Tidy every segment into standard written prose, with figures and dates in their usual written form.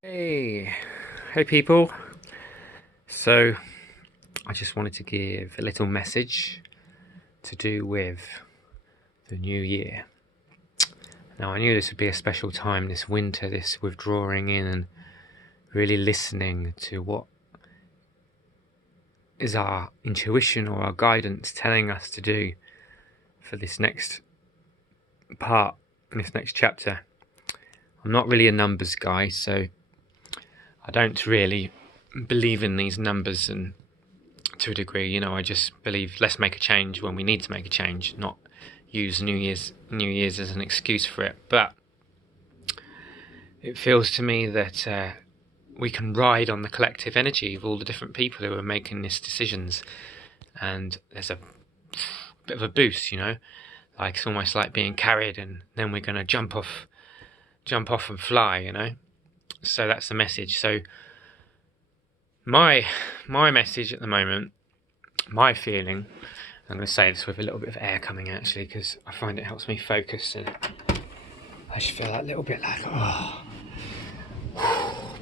Hey people. So I just wanted to give a little message to do with the new year. Now I knew this would be a special time this winter, this withdrawing in and really listening to what is our intuition or our guidance telling us to do for this next part, this next chapter. I'm not really a numbers guy, so I don't really believe in these numbers, and to a degree, I just believe let's make a change when we need to make a change, not use New Year's as an excuse for it. But it feels to me that we can ride on the collective energy of all the different people who are making these decisions, and there's a bit of a boost, like it's almost like being carried, and then we're going to jump off and fly. So that's the message. So my message at the moment, my feeling, I'm going to say this with a little bit of air coming actually, because I find it helps me focus, and I just feel that little bit like,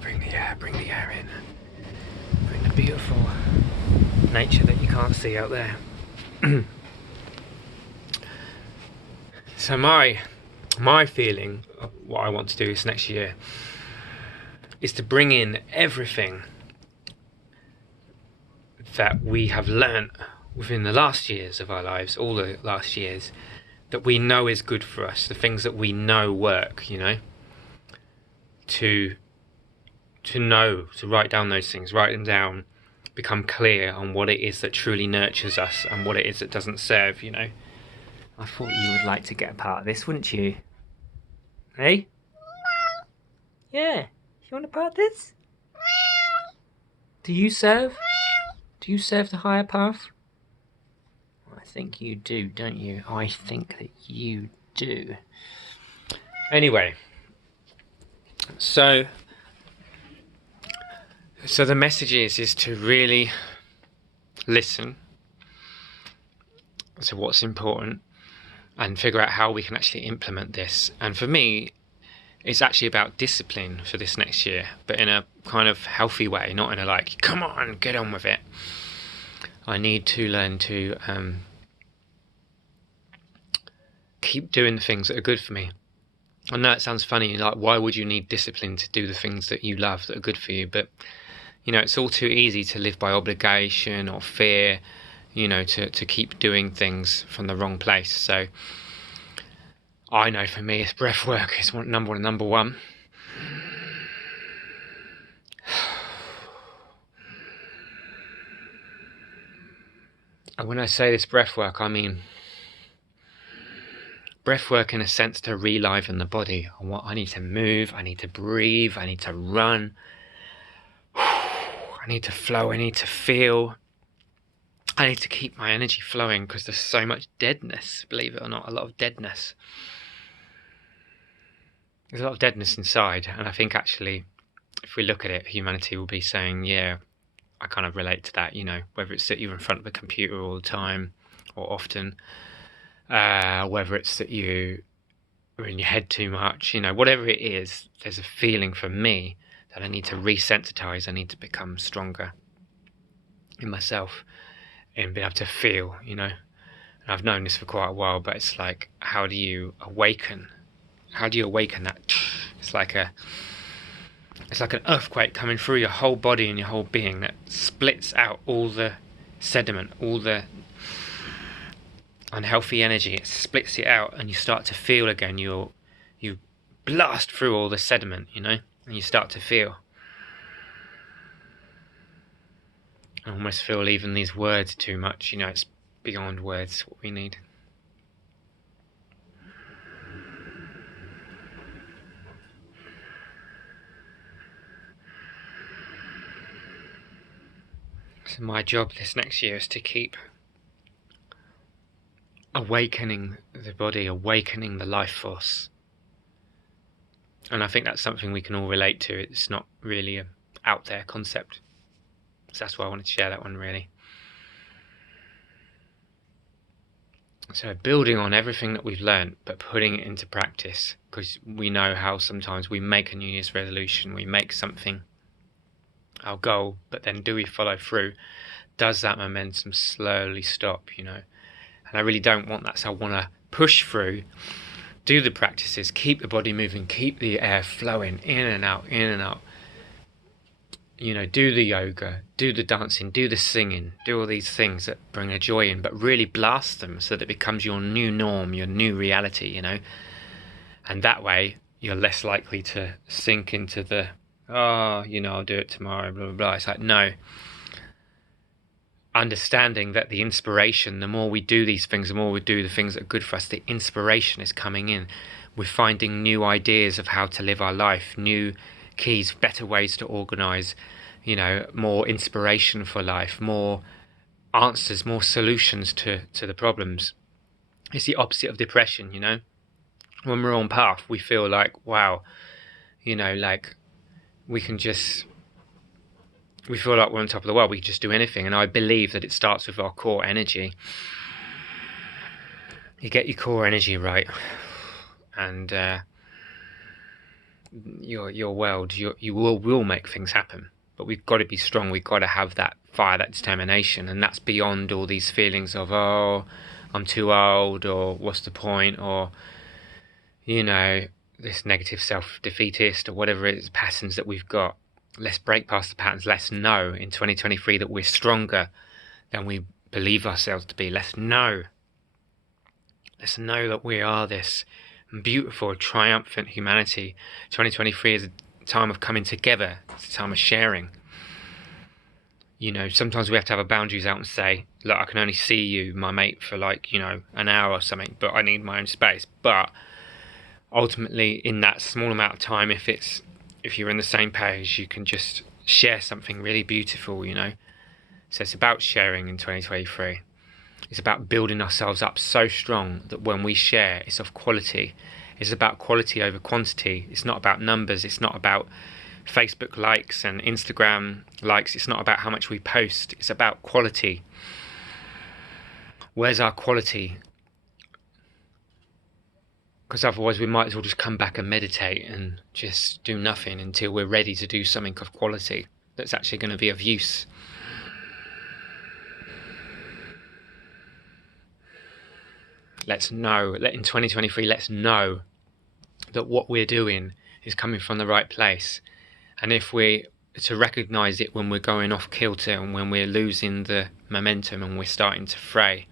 bring the air in, bring the beautiful nature that you can't see out there. So my feeling of what I want to do this next year is to bring in everything that we have learnt within the last years of our lives, all the last years, that we know is good for us, the things that we know work, to know, to write down those things, write them down, become clear on what it is that truly nurtures us and what it is that doesn't serve. I thought you would like to get a part of this, wouldn't you? Hey? Yeah. You want a part of this? Do you serve? Do you serve the higher path? I think you do, don't you? I think that you do. Anyway, so the message is to really listen to what's important and figure out how we can actually implement this. And for me, it's actually about discipline for this next year, but in a kind of healthy way, not in a like, come on, get on with it. I need to learn to keep doing the things that are good for me. I know it sounds funny, like why would you need discipline to do the things that you love that are good for you? But it's all too easy to live by obligation or fear, to keep doing things from the wrong place. So I know for me, it's breath work. It's number one. And when I say this breath work, I mean breath work in a sense to re-liven the body. I need to move, I need to breathe, I need to run, I need to flow, I need to feel. I need to keep my energy flowing because there's so much deadness, believe it or not, a lot of deadness. There's a lot of deadness inside, and I think actually, if we look at it, humanity will be saying, yeah, I kind of relate to that, whether it's that you're in front of a computer all the time or often, whether it's that you are in your head too much, whatever it is, there's a feeling for me that I need to resensitize, I need to become stronger in myself and be able to feel, and I've known this for quite a while, but it's like, how do you awaken that? It's like an earthquake coming through your whole body and your whole being that splits out all the sediment, all the unhealthy energy. It splits it out, and you start to feel again. You blast through all the sediment, and you start to feel. I almost feel even these words too much, it's beyond words what we need. So my job this next year is to keep awakening the body, awakening the life force. And I think that's something we can all relate to. It's not really an out there concept. So that's why I wanted to share that one, really. So building on everything that we've learned, but putting it into practice, because we know how sometimes we make a New Year's resolution, we make something our goal, but then do we follow through? Does that momentum slowly stop, And I really don't want that, so I want to push through, do the practices, keep the body moving, keep the air flowing in and out, do the yoga, do the dancing, do the singing, do all these things that bring a joy in, but really blast them so that it becomes your new norm, your new reality, And that way, you're less likely to sink into the, I'll do it tomorrow, blah, blah, blah. It's like, no. Understanding that the inspiration, the more we do these things, the more we do the things that are good for us, the inspiration is coming in. We're finding new ideas of how to live our life, new keys, better ways to organise, more inspiration for life, more answers, more solutions to the problems. It's the opposite of depression, When we're on path, we feel like, wow, like we feel like we're on top of the world, we can just do anything. And I believe that it starts with our core energy. You get your core energy right, and your world, you will make things happen. But we've got to be strong. We've got to have that fire, that determination, and that's beyond all these feelings of, oh, I'm too old, or what's the point, or this negative self-defeatist, or whatever it is, patterns that we've got. Let's break past the patterns. Let's know in 2023 that we're stronger than we believe ourselves to be. Let's know that we are this beautiful, triumphant humanity. 2023 is a time of coming together. It's a time of sharing. Sometimes we have to have our boundaries out and say, look, I can only see you, my mate, for an hour or something, but I need my own space. But ultimately, in that small amount of time, if you're in the same page, you can just share something really beautiful, So it's about sharing in 2023. It's about building ourselves up so strong that when we share, it's of quality. It's about quality over quantity. It's not about numbers. It's not about Facebook likes and Instagram likes. It's not about how much we post. It's about quality. Where's our quality? Because otherwise we might as well just come back and meditate and just do nothing until we're ready to do something of quality that's actually going to be of use. Let's know, in 2023, let's know that what we're doing is coming from the right place. And if we're to recognise it when we're going off kilter and when we're losing the momentum and we're starting to fray,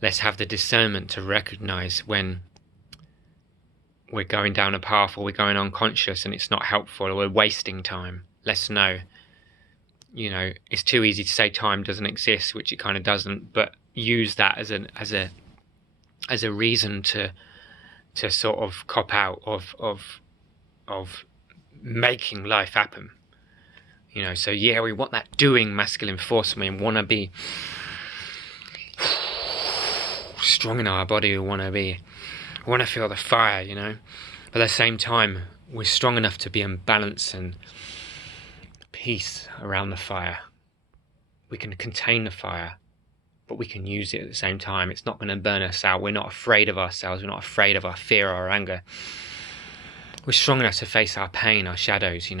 let's have the discernment to recognise when we're going down a path or we're going unconscious and it's not helpful or we're wasting time. Let's know. It's too easy to say time doesn't exist, which it kind of doesn't, but use that as a reason to sort of cop out of making life happen. So yeah, we want that doing masculine force. We want to be strong in our body. We want to feel the fire, But at the same time, we're strong enough to be in balance and peace around the fire. We can contain the fire, but we can use it at the same time. It's not going to burn us out. We're not afraid of ourselves. We're not afraid of our fear or our anger. We're strong enough to face our pain, our shadows,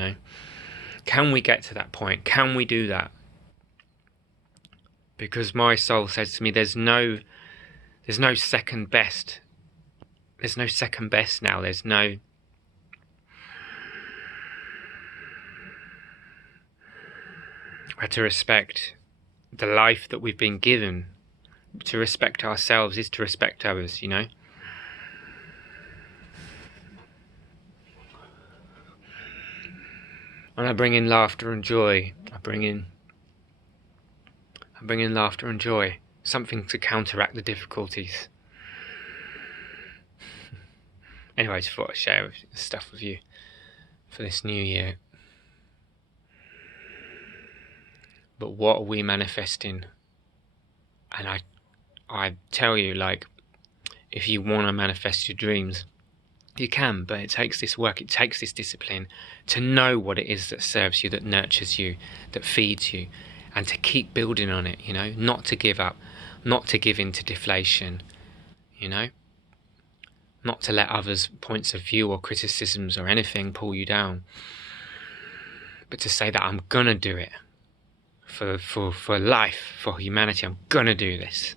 Can we get to that point? Can we do that? Because my soul says to me, there's no second best. There's no second best now. There's no... We have to respect the life that we've been given. To respect ourselves is to respect others, When I bring in laughter and joy, I bring in laughter and joy, something to counteract the difficulties. Anyway, I just thought I'd share stuff with you for this new year. But what are we manifesting? And I tell you, if you want to manifest your dreams, you can, but it takes this work, it takes this discipline to know what it is that serves you, that nurtures you, that feeds you, and to keep building on it, not to give up, not to give in to deflation, you know, not to let others' points of view or criticisms or anything pull you down, but to say that I'm gonna do it for life, for humanity. I'm gonna do this.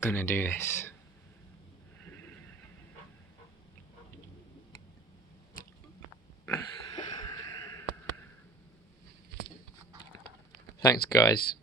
Gonna do this. Thanks, guys.